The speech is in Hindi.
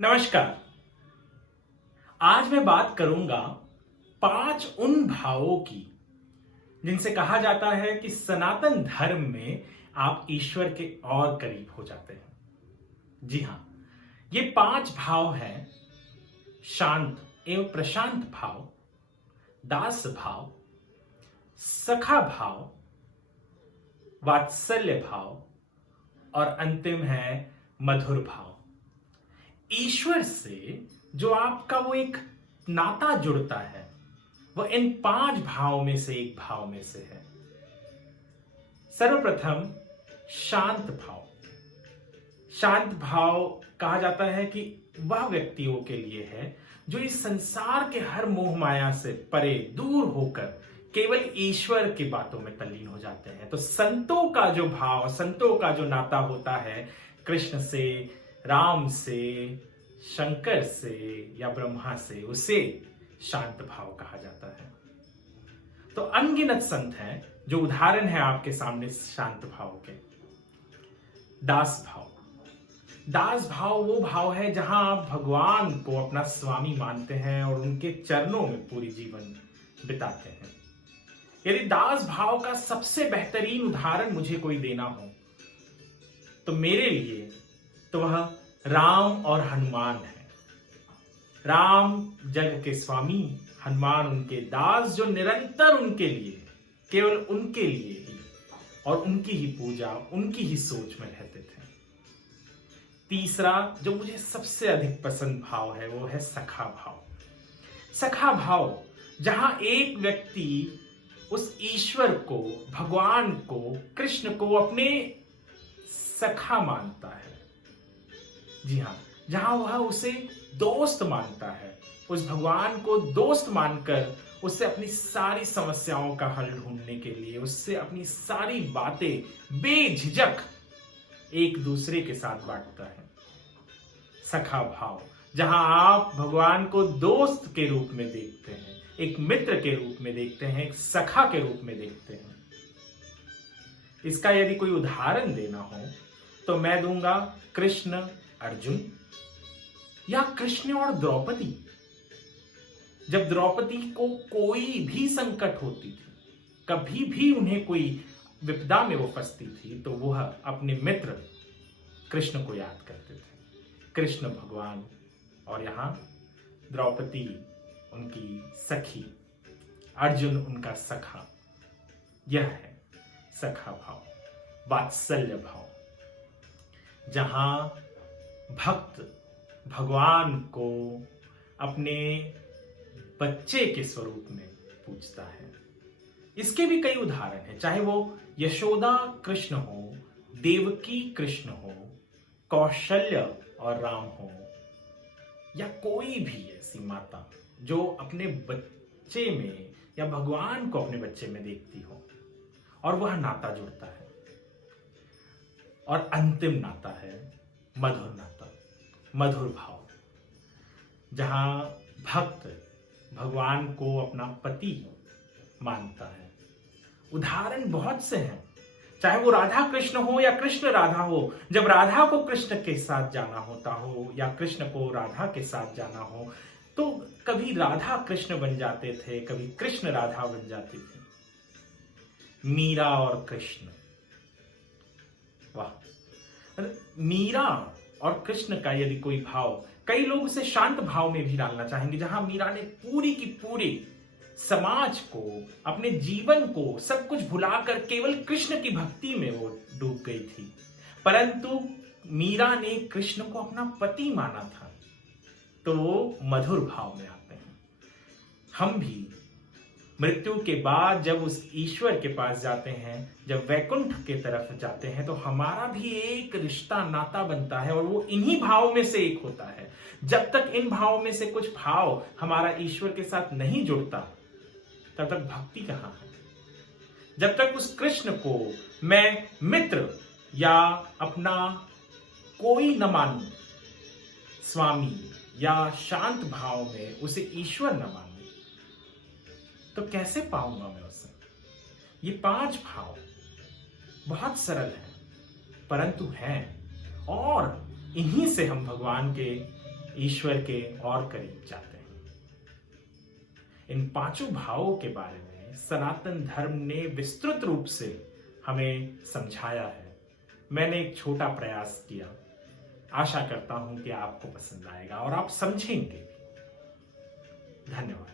नमस्कार। आज मैं बात करूंगा 5 उन भावों की जिनसे कहा जाता है कि सनातन धर्म में आप ईश्वर के और करीब हो जाते हैं। जी हां, ये 5 भाव हैं: शांत एवं प्रशांत भाव, दास भाव, सखा भाव, वात्सल्य भाव और अंतिम है मधुर भाव। ईश्वर से जो आपका वो एक नाता जुड़ता है वह इन 5 भाव में से एक भाव में से है। सर्वप्रथम शांत भाव। शांत भाव कहा जाता है कि वह व्यक्तियों के लिए है जो इस संसार के हर मोह माया से परे दूर होकर केवल ईश्वर की बातों में तल्लीन हो जाते हैं। तो संतों का जो भाव, संतों का जो नाता होता है कृष्ण से, राम से, शंकर से या ब्रह्मा से, उसे शांत भाव कहा जाता है। तो अनगिनत संत हैं जो उदाहरण है आपके सामने शांत भाव के। दास भाव। दास भाव वो भाव है जहां आप भगवान को अपना स्वामी मानते हैं और उनके चरणों में पूरी जीवन बिताते हैं। यदि दास भाव का सबसे बेहतरीन उदाहरण मुझे कोई देना हो तो मेरे लिए तो वह राम और हनुमान है। राम जग के स्वामी, हनुमान उनके दास जो निरंतर उनके लिए, केवल उनके लिए ही और उनकी ही पूजा, उनकी ही सोच में रहते थे। तीसरा जो मुझे सबसे अधिक पसंद भाव है वो है सखा भाव। सखा भाव जहां एक व्यक्ति उस ईश्वर को, भगवान को, कृष्ण को अपने सखा मानता है। जी हां, जहां वह उसे दोस्त मानता है, उस भगवान को दोस्त मानकर उससे अपनी सारी समस्याओं का हल ढूंढने के लिए, उससे अपनी सारी बातें बेझिझक एक दूसरे के साथ बांटता है। सखा भाव जहां आप भगवान को दोस्त के रूप में देखते हैं, एक मित्र के रूप में देखते हैं, एक सखा के रूप में देखते हैं। इसका यदि कोई उदाहरण देना हो तो मैं दूंगा कृष्ण अर्जुन या कृष्ण और द्रौपदी। जब द्रौपदी को कोई भी संकट होती थी, कभी भी उन्हें कोई विपदा में वो फंसती थी, तो वह अपने मित्र कृष्ण को याद करते थे। कृष्ण भगवान और यहां द्रौपदी उनकी सखी, अर्जुन उनका सखा। यह है सखा भाव। वात्सल्य भाव जहां भक्त भगवान को अपने बच्चे के स्वरूप में पूजता है। इसके भी कई उदाहरण हैं, चाहे वो यशोदा कृष्ण हो, देवकी कृष्ण हो, कौशल्य और राम हो, या कोई भी ऐसी माता जो अपने बच्चे में या भगवान को अपने बच्चे में देखती हो और वह नाता जुड़ता है। और अंतिम नाता है मधुर नाता, मधुर भाव, जहां भक्त भगवान को अपना पति मानता है। उदाहरण बहुत से हैं, चाहे वो राधा कृष्ण हो या कृष्ण राधा हो। जब राधा को कृष्ण के साथ जाना होता हो या कृष्ण को राधा के साथ जाना हो तो कभी राधा कृष्ण बन जाते थे, कभी कृष्ण राधा बन जाती थी। मीरा और कृष्ण, वाह। मीरा और कृष्ण का यदि कोई भाव, कई लोग उसे शांत भाव में भी डालना चाहेंगे, जहां मीरा ने पूरी की पूरी समाज को, अपने जीवन को सब कुछ भुलाकर केवल कृष्ण की भक्ति में वो डूब गई थी। परंतु मीरा ने कृष्ण को अपना पति माना था। तो वो मधुर भाव में आते हैं। हम भी मृत्यु के बाद जब उस ईश्वर के पास जाते हैं, जब वैकुंठ के तरफ जाते हैं, तो हमारा भी एक रिश्ता, नाता बनता है और वो इन्हीं भाव में से एक होता है। जब तक इन भाव में से कुछ भाव हमारा ईश्वर के साथ नहीं जुड़ता तब तक भक्ति कहां है। जब तक उस कृष्ण को मैं मित्र या अपना कोई न मानूं, स्वामी या शांत भाव में उसे ईश्वर न मानूं, तो कैसे पाऊंगा मैं उसे। ये 5 भाव बहुत सरल हैं परंतु हैं, और इन्हीं से हम भगवान के ईश्वर के और करीब जाते हैं। इन पांचों भावों के बारे में सनातन धर्म ने विस्तृत रूप से हमें समझाया है। मैंने एक छोटा प्रयास किया, आशा करता हूं कि आपको पसंद आएगा और आप समझेंगे। धन्यवाद।